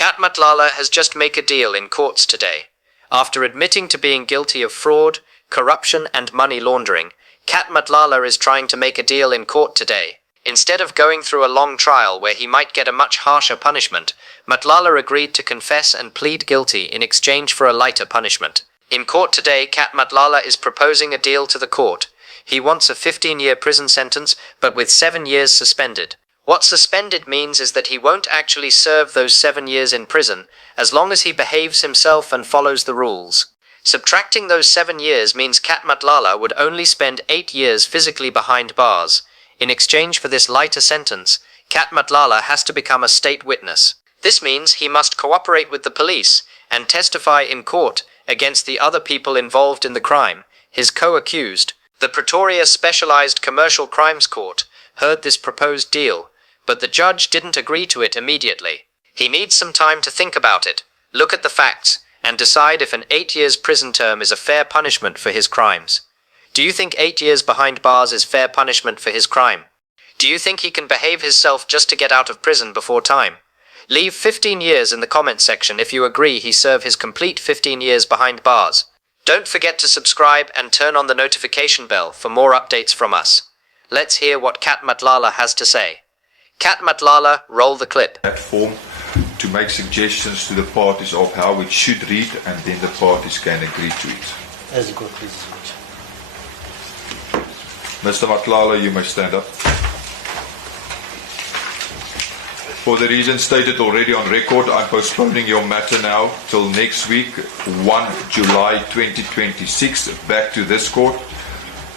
Kat Matlala has just made a deal in courts today. After admitting to being guilty of fraud, corruption and money laundering, Kat Matlala is trying to make a deal in court today. Instead of going through a long trial where he might get a much harsher punishment, Matlala agreed to confess and plead guilty in exchange for a lighter punishment. In court today, Kat Matlala is proposing a deal to the court. He wants a 15-year prison sentence, but with 7 years suspended. What suspended means is that he won't actually serve those 7 years in prison, as long as he behaves himself and follows the rules. Subtracting those 7 years means Kat Matlala would only spend 8 years physically behind bars. In exchange for this lighter sentence, Kat Matlala has to become a state witness. This means he must cooperate with the police and testify in court against the other people involved in the crime, his co-accused. The Pretoria Specialized Commercial Crimes Court heard this proposed deal, but the judge didn't agree to it immediately. He needs some time to think about it, look at the facts, and decide if an 8 years prison term is a fair punishment for his crimes. Do you think 8 years behind bars is fair punishment for his crime? Do you think he can behave himself just to get out of prison before time? Leave 15 years in the comment section if you agree he serve his complete 15 years behind bars. Don't forget to subscribe and turn on the notification bell for more updates from us. Let's hear what Kat Matlala has to say. Kat Matlala, roll the clip. Platform to make suggestions to the parties of how it should read, and then the parties can agree to it. As good, please. Mr. Matlala, you may stand up. For the reasons stated already on record, I'm postponing your matter now till next week, 1 July 2026, back to this court.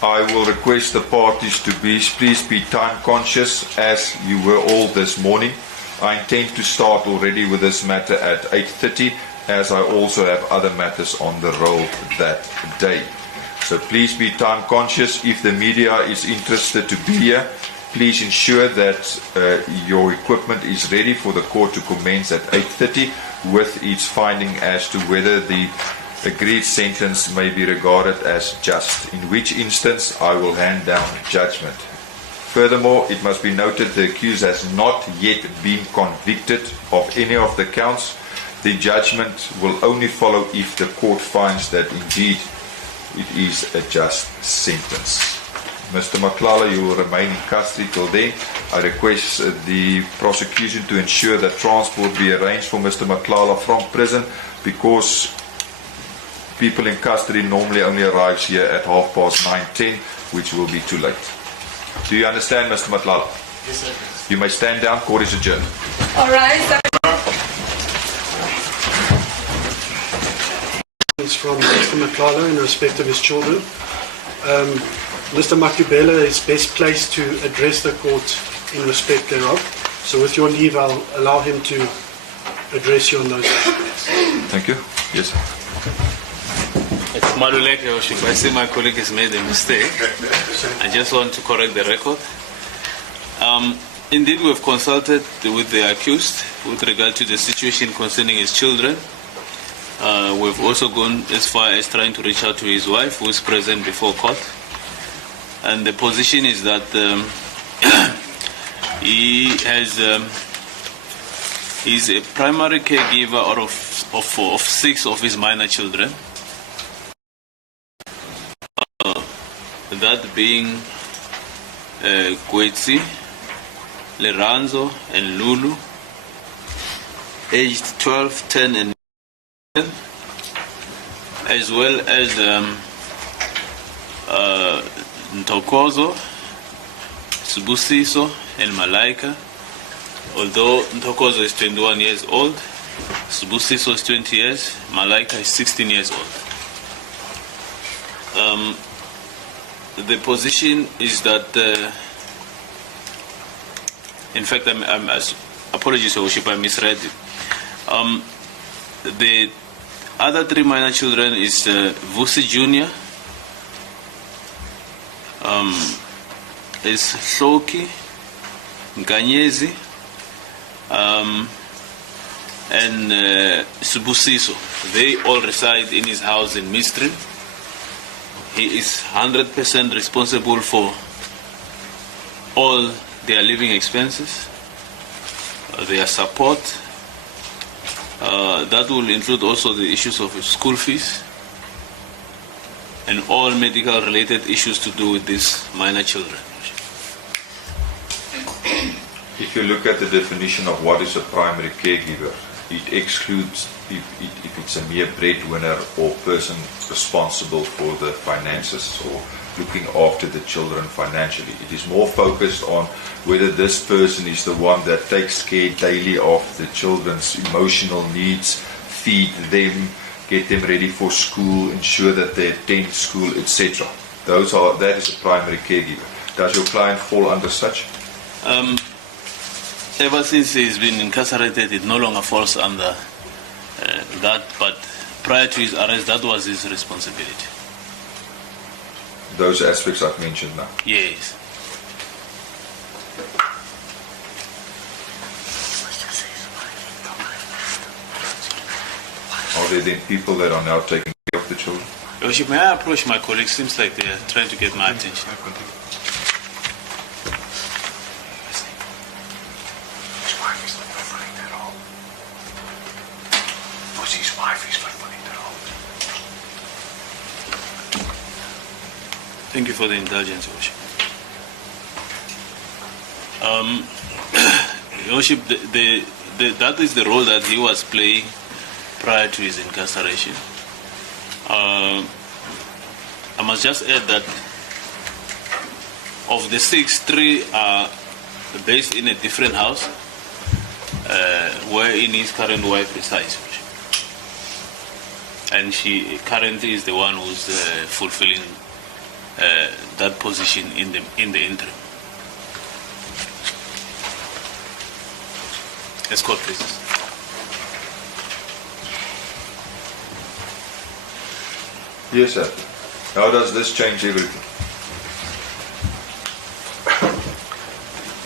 I will request the parties to please be time conscious, as you were all this morning. I intend to start already with this matter at 8:30, as I also have other matters on the roll that day. So please be time conscious. If the media is interested to be here, please ensure that your equipment is ready for the court to commence at 8:30 with its finding as to whether the agreed sentence may be regarded as just, in which instance I will hand down judgment. Furthermore, it must be noted the accused has not yet been convicted of any of the counts. The judgment will only follow if the court finds that indeed it is a just sentence. Mr. Matlala, you will remain in custody till then. I request the prosecution to ensure that transport be arranged for Mr. Matlala from prison, because people in custody normally only arrives here at 9:10, which will be too late. Do you understand, Mr. Matlala? Yes, sir. You may stand down. Court is adjourned. All right. From Mr. Matlala in respect of his children. Mr. Makubela is best placed to address the court in respect thereof. So with your leave, I'll allow him to address you on those aspects. Thank you. Yes. It's Maluleke Oshik. I see my colleague has made a mistake. I just want to correct the record. Indeed, we have consulted with the accused with regard to the situation concerning his children. We've also gone as far as trying to reach out to his wife, who is present before court. And the position is that he's a primary caregiver out of 6 of his minor children. That being Kwetsi, Leranzo, and Lulu, aged 12, 10, and 10, as well as Ntokozo, Subusiso, and Malaika. Although Ntokozo is 21 years old, Subusiso is 20 years, Malaika is 16 years old. The position is that, in fact, apologies, Your Worship, I misread it. The other 3 minor children is Vusi Jr., is Shoki, Ganyezi, and Subusiso. They all reside in his house in Mistri. He is 100% responsible for all their living expenses, their support, That will include also the issues of school fees and all medical related issues to do with these minor children. If you look at the definition of what is a primary caregiver, it excludes if it's a mere breadwinner or person responsible for the finances or looking after the children financially. It is more focused on whether this person is the one that takes care daily of the children's emotional needs, feed them, get them ready for school, ensure that they attend school, etc. That is a primary caregiver. Does your client fall under such? Ever since he's been incarcerated, it no longer falls under that, but prior to his arrest, that was his responsibility. Those aspects I've mentioned now. Yes. Are there then people that are now taking care of the children? Your Worship, may I approach my colleagues? Seems like they're trying to get my attention. Thank you for the indulgence, Your Worship. Your Worship, that is the role that he was playing prior to his incarceration. I must just add that of the 6, 3 are based in a different house wherein his current wife resides. And she currently is the one who's fulfilling that position in the interim. Escort, please. Yes, sir. How does this change everything?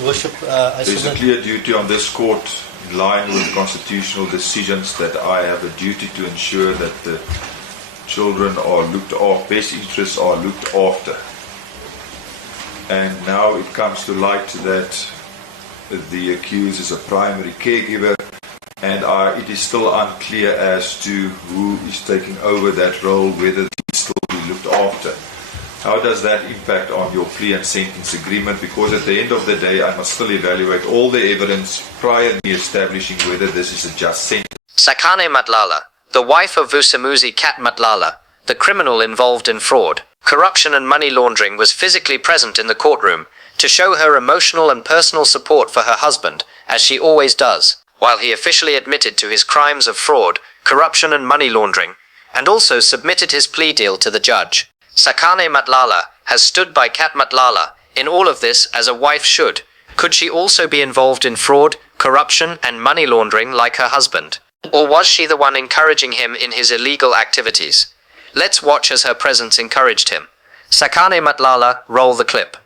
Worship, There's a clear duty on this court in line with constitutional decisions that I have a duty to ensure that the children are looked after, best interests are looked after. And now it comes to light that the accused is a primary caregiver, and it is still unclear as to who is taking over that role, whether it will still be looked after. How does that impact on your plea and sentence agreement? Because at the end of the day, I must still evaluate all the evidence prior to me establishing whether this is a just sentence. Sakane Matlala, the wife of Vusamuzi Kat Matlala, the criminal involved in fraud, corruption and money laundering, was physically present in the courtroom to show her emotional and personal support for her husband, as she always does, while he officially admitted to his crimes of fraud, corruption and money laundering, and also submitted his plea deal to the judge. Sakane Matlala has stood by Kat Matlala in all of this as a wife should. Could she also be involved in fraud, corruption and money laundering like her husband? Or was she the one encouraging him in his illegal activities? Let's watch as her presence encouraged him. Sakane Matlala, roll the clip.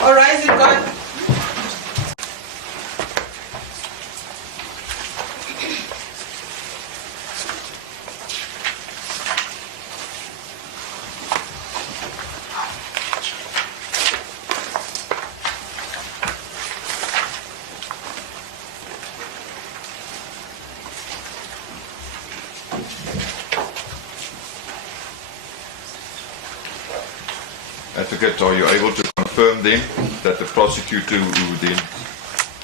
All right, you got. Advocate, are you able to confirm then that the prosecutor who then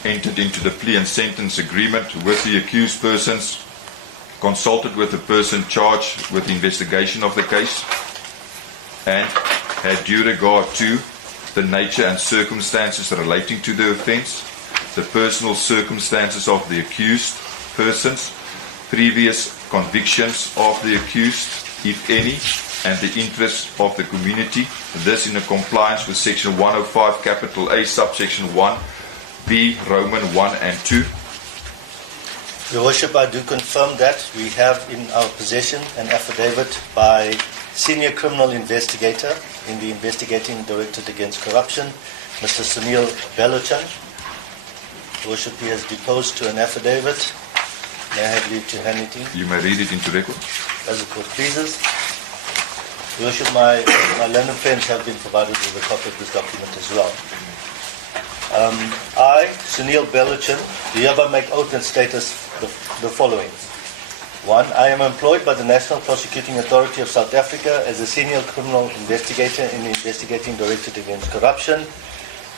entered into the plea and sentence agreement with the accused persons consulted with the person charged with the investigation of the case and had due regard to the nature and circumstances relating to the offence, the personal circumstances of the accused persons, previous convictions of the accused, if any, and the interests of the community, this in compliance with Section 105, capital A, subsection 1B, Roman 1 and 2. Your Worship, I do confirm that we have in our possession an affidavit by Senior Criminal Investigator in the Investigating Directorate Against Corruption, Mr. Sunil Belochan. Your Worship, he has deposed to an affidavit. May I have leave to hand it in? You may read it into record. As the court pleases. Your Worship, my learned friends have been provided with a copy of this document as well. I, Sunil Belochan, do hereby make oath and state the following. 1. I am employed by the National Prosecuting Authority of South Africa as a senior criminal investigator in the Investigating Directorate Against Corruption.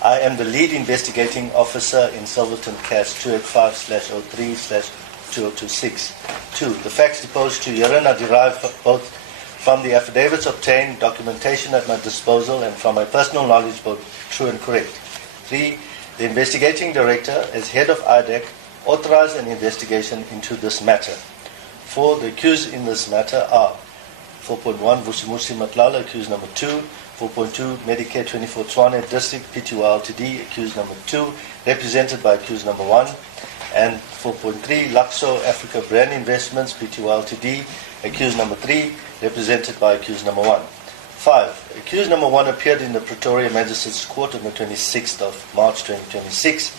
I am the lead investigating officer in Silverton CAS 285/03/2026. 2. The facts deposed to herein are derived both from the affidavits obtained, documentation at my disposal, and from my personal knowledge, both true and correct. 3. The investigating director, as head of IDAC, authorized an investigation into this matter. 4. The accused in this matter are 4.1 Vusimusi Matlala, accused number 2. 4.2 Medicare 24 Tshwane District Pty Ltd, accused number 2, represented by accused number 1. And 4.3 Luxo Africa Brand Investments Pty Ltd, accused number 3, represented by accused number 1. 5. Accused number 1 appeared in the Pretoria Magistrates Court on the 26th of March 2026.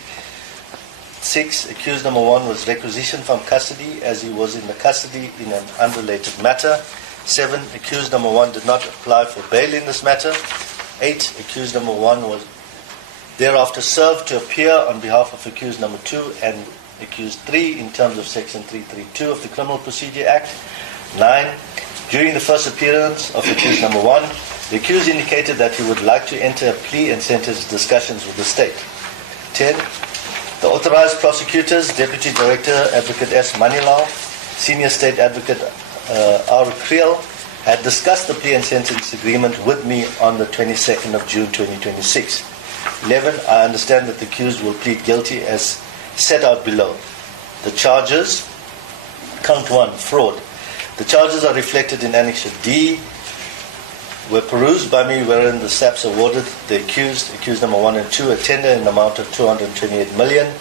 6. Accused number 1 was requisitioned from custody as he was in the custody in an unrelated matter. 7. Accused number 1 did not apply for bail in this matter. 8. Accused number 1 was thereafter served to appear on behalf of accused number 2 and accused 3 in terms of Section 332 of the Criminal Procedure Act. 9. During the first appearance of accused number 1, the accused indicated that he would like to enter a plea and sentence discussions with the state. 10. The authorized prosecutors, Deputy Director Advocate S. Manilal, Senior State Advocate R. Creel, had discussed the plea and sentence agreement with me on the 22nd of June 2026. 11. I understand that the accused will plead guilty as set out below. The charges, count 1, fraud. The charges are reflected in Annexure D, were perused by me wherein the SAPs awarded the accused number 1 and 2, a tender in the amount of 228 million.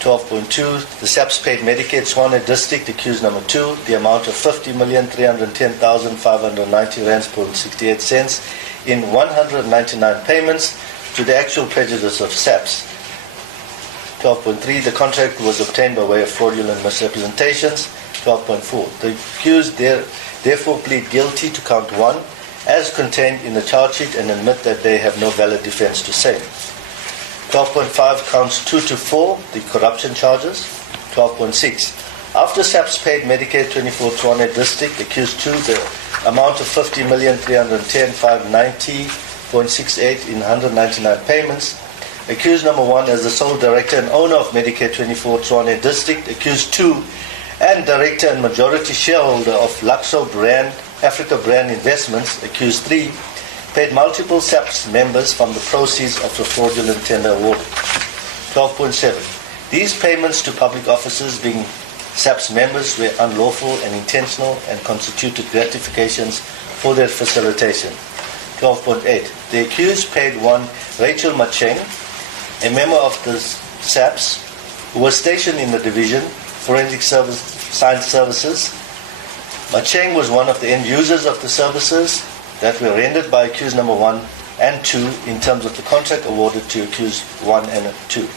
12.2, the SAPs paid Medicare Tshwane District, accused number 2, the amount of 50,310,590 rands per 68 cents in 199 payments to the actual prejudice of SAPs. 12.3, the contract was obtained by way of fraudulent misrepresentations. 12.4, the accused therefore plead guilty to count 1 as contained in the charge sheet and admit that they have no valid defense to same. 12.5, counts 2 to 4, the corruption charges. 12.6, after SAPs paid Medicare 24 Tshwane District, accused 2, the amount of 50,310,590.68 in 199 payments, accused number 1 as the sole director and owner of Medicare 24 Tshwane District, accused 2, and director and majority shareholder of Luxo Africa Brand Investments, accused 3, paid multiple SAPS members from the proceeds of the fraudulent tender award. 12.7. These payments to public officers being SAPS members were unlawful and intentional and constituted gratifications for their facilitation. 12.8. The accused paid 1 Rachel Macheng, a member of the SAPS, who was stationed in the division Forensic Science Services. Macheng was one of the end users of the services that were rendered by accused number 1 and 2 in terms of the contract awarded to accused 1 and 2.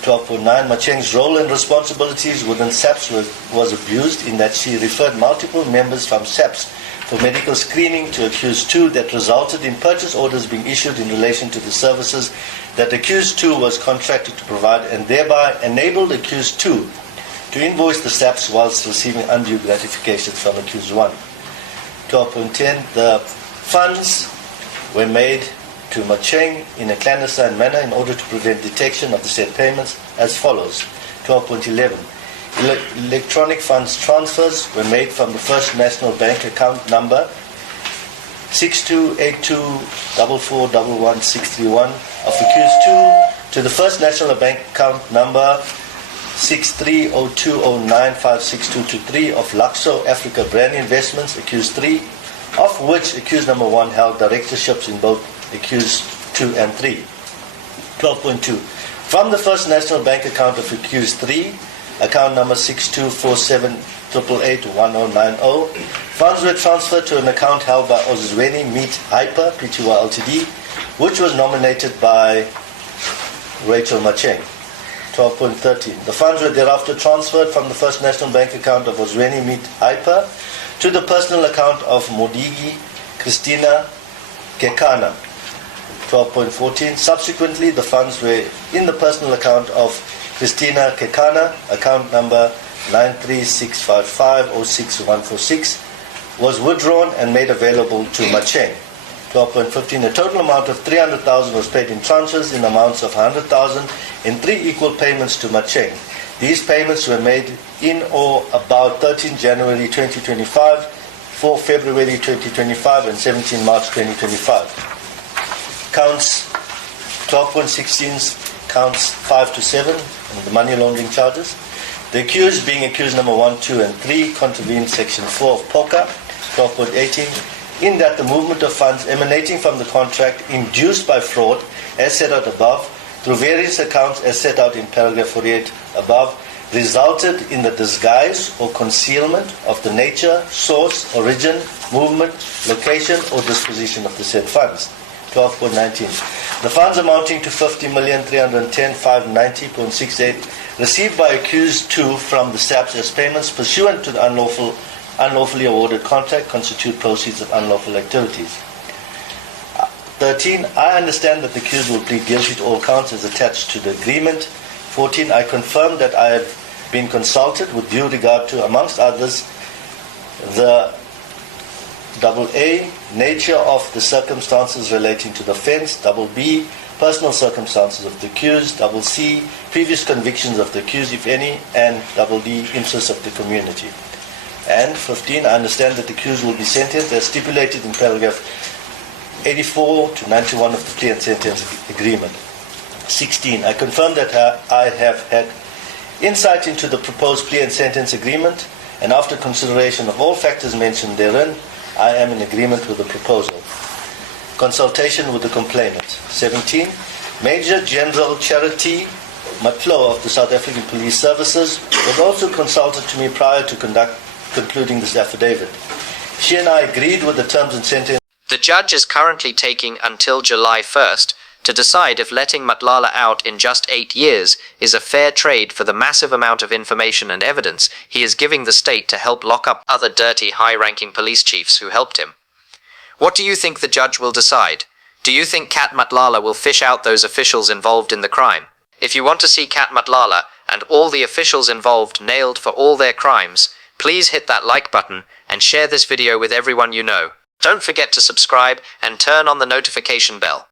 12.9. Macheng's role and responsibilities within SAPS was abused in that she referred multiple members from SAPS for medical screening to accused 2 that resulted in purchase orders being issued in relation to the services that accused 2 was contracted to provide and thereby enabled accused 2 to invoice the SAPs whilst receiving undue gratifications from accused 1. 12.10. The funds were made to Macheng in a clandestine manner in order to prevent detection of the said payments as follows. 12.11. Electronic funds transfers were made from the First National Bank account number 6282441161 of accused 2 to the First National Bank account number 630209562223 of Luxo Africa Brand Investments, accused 3, of which accused number 1 held directorships in both accused 2 and 3. 12.2. From the First National Bank account of accused 3, account number 6247888190, funds were transferred to an account held by Ozweni Meat Hyper Pty Ltd, which was nominated by Rachel Macheng. 12.13. The funds were thereafter transferred from the First National Bank account of Ozweni Meat Hyper to the personal account of Modigi Christina Kekana. 12.14. Subsequently, the funds were in the personal account of Christina Kekana, account number 93655066146, was withdrawn and made available to Macheng. 12.15. A total amount of 300,000 was paid in tranches in amounts of 100,000 in 3 equal payments to Macheng. These payments were made in or about 13 January 2025, 4 February 2025, and 17 March 2025. Counts 12.16, counts 5 to 7, and the money laundering charges. The accused, being accused number 1, 2, and 3, contravened section 4 of POCA. 12.18, in that the movement of funds emanating from the contract induced by fraud, as set out above, through various accounts as set out in paragraph 48 above, resulted in the disguise or concealment of the nature, source, origin, movement, location, or disposition of the said funds. 12.19. The funds amounting to 50,310,590.68 received by accused 2 from the SAPS as payments pursuant to the unlawfully awarded contract constitute proceeds of unlawful activities. 13. I understand that the accused will plead guilty to all counts as attached to the agreement. 14. I confirm that I have been consulted with due regard to, amongst others, the AA, nature of the circumstances relating to the offence, B, personal circumstances of the accused, C, previous convictions of the accused, if any, and D, interests of the community. And 15, I understand that the accused will be sentenced as stipulated in paragraph 84 to 91 of the plea and sentence agreement. 16, I confirm that I have had insight into the proposed plea and sentence agreement, and after consideration of all factors mentioned therein, I am in agreement with the proposal. Consultation with the complainant. 17, Major General Charity Matlala of the South African Police Services was also consulted to me prior to concluding this affidavit. She and I agreed with the terms and sentence. The judge is currently taking until July 1st to decide if letting Matlala out in just 8 years is a fair trade for the massive amount of information and evidence he is giving the state to help lock up other dirty high-ranking police chiefs who helped him. What do you think the judge will decide? Do you think Kat Matlala will fish out those officials involved in the crime? If you want to see Kat Matlala and all the officials involved nailed for all their crimes, please hit that like button and share this video with everyone you know. Don't forget to subscribe and turn on the notification bell.